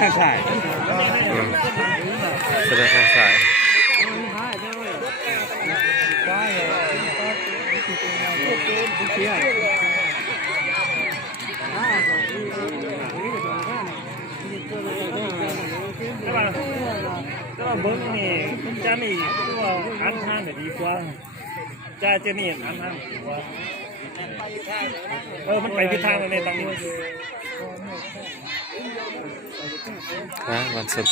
ข้างซ้าย แสดงข้างซ้ายก็เบิ้งนี่จ้านี่ว่าอันท่านดีกว่าจ้าเจนี่อันท่านดีกว่ามันไปทิศทางอะไรตรงนี้นะวันเสาร์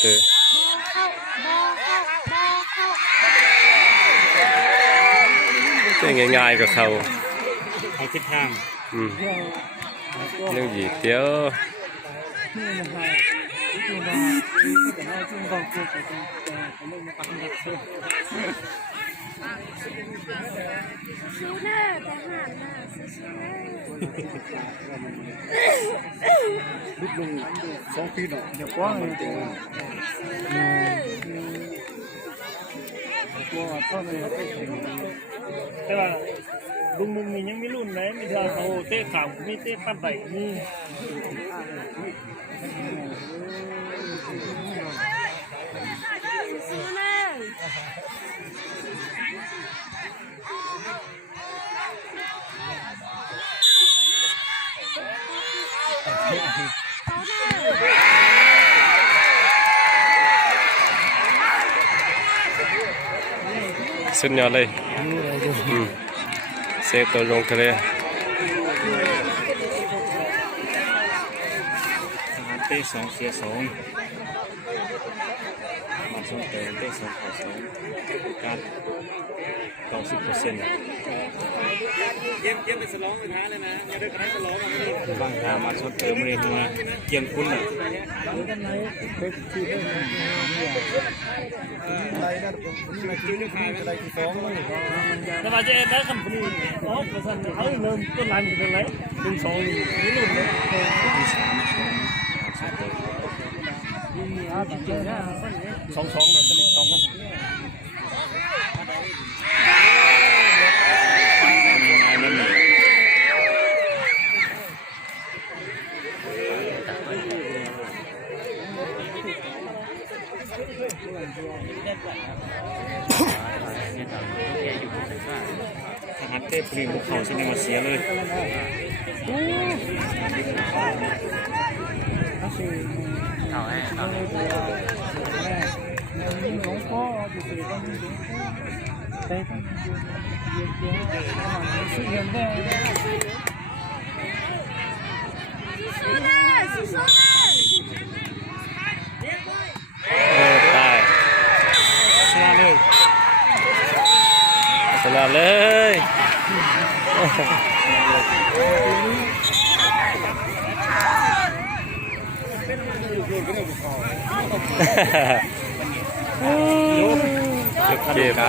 เป็นง่ายๆกับเขาไปทิศทางนึ่งหยีเตี้ยวลุกลง2 ปีหน่อยเดี๋ยวกว้างเลยแต่ว่าลุงมึงมียังไม่รุ่นไหนมีทางเขาเตะข่าวมีเตะปั้นไปมีสุดยอดเลยเซฟตัวลงทะเลเตะ2 เสีย 2มาชมเตะ2 ต่อ 2การ90%เยี่ยมไปสลองสุดท้ายเลยนะอย่าได้กระไรสลองบางทางมาชดเติมเลยมาเยี่ยมคุณน่ะแต่ว่าจะได้คำพูดอ๋อประสานเอาเริ่มต้นหลังเป็นไรเป็น2นี่รุ่นเลย2เลยจะ2ทหารเตะปรีบุกเขาใช่ไหมมาเสียเลยตายชนะเลยชนะเลยเกม